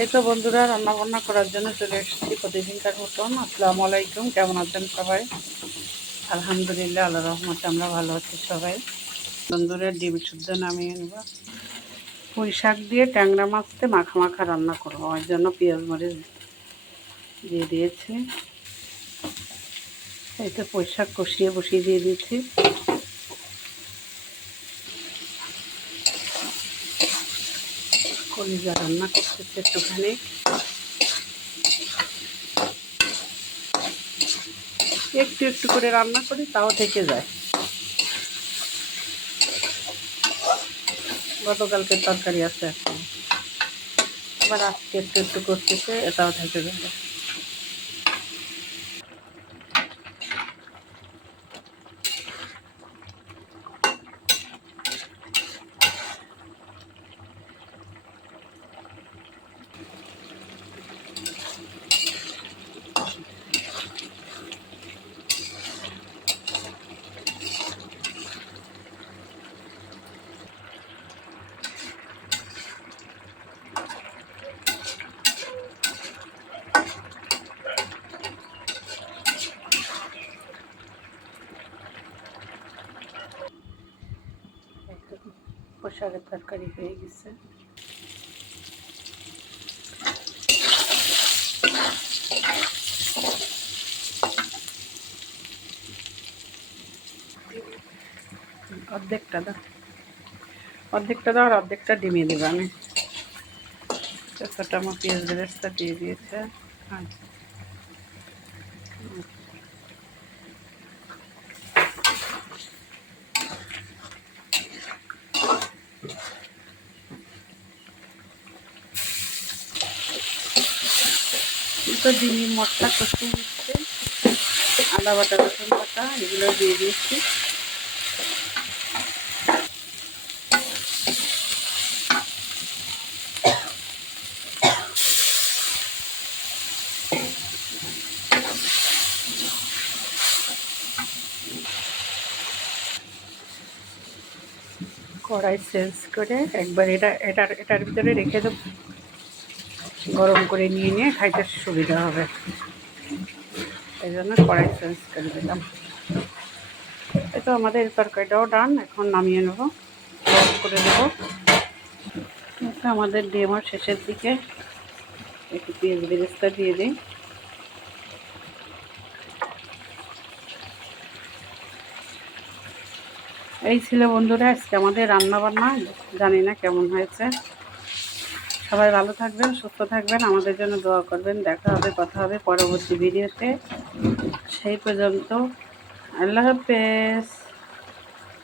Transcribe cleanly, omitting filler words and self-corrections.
এই তো বন্ধুরা, রান্না বান্না করার জন্য চলে এসেছি প্রতিদিনকার মতন। আসসালামু আলাইকুম, কেমন আছেন সবাই? আলহামদুলিল্লাহ, আল্লাহ রহমতে আমরা ভালো আছি সবাই। বন্ধুরা, ডিম শুদ্ধ নামিয়ে নেব। পুঁই শাক দিয়ে ট্যাংরা মাছতে মাখা মাখা রান্না করবো, ওই জন্য পেঁয়াজ মরিচ দিয়ে দিয়েছি। এই তো পুঁই শাক কষিয়ে বসিয়ে দিয়ে দিয়েছি। কলিজা রান্না করতেছি একটুখানি। একটু একটু করে রান্না করি, তাও থেকে যায়। গতকালকের তরকারি আছে এখন, আবার আজকে একটু একটু করতেছে, এটাও থেকে যাবে। পোশাকের তরকারি হয়ে গেছে। অর্ধেকটা দাও, অর্ধেকটা দাও, আর অর্ধেকটা ডিমে দেবো আমি। ছোটো আমার পেঁয়াজ বেরেস্তা দিয়ে দিয়েছে। হ্যাঁ, তো ডিমের মশলা কষিয়ে দিচ্ছে, আদা বাটা রসুন বাটা এগুলো দিয়ে দিয়েছি। কড়াই চেঞ্জ করে একবার এটার ভিতরে রেখে দেবো, গরম করে নিয়ে নিয়ে খাইতে সুবিধা হবে, এই জন্য কড়াই চেঞ্জ করে দিলাম। এই তো আমাদের তরকারিটাও ডান, এখন নামিয়ে নেব, গরম করে দেবো। আমাদের ডিমের শেষের দিকে একটু পেঁয়াজ বেরেস্তা দিয়ে দিই। এই ছিল বন্ধুরা আজকে আমাদের রান্না বান্না। জানি না কেমন হয়েছে। সবাই ভালো থাকবেন, সুস্থ থাকবেন, আমাদের জন্য দোয়া করবেন। দেখা হবে, কথা হবে পরবর্তী ভিডিওতে। সেই পর্যন্ত আল্লাহ হাফেজ।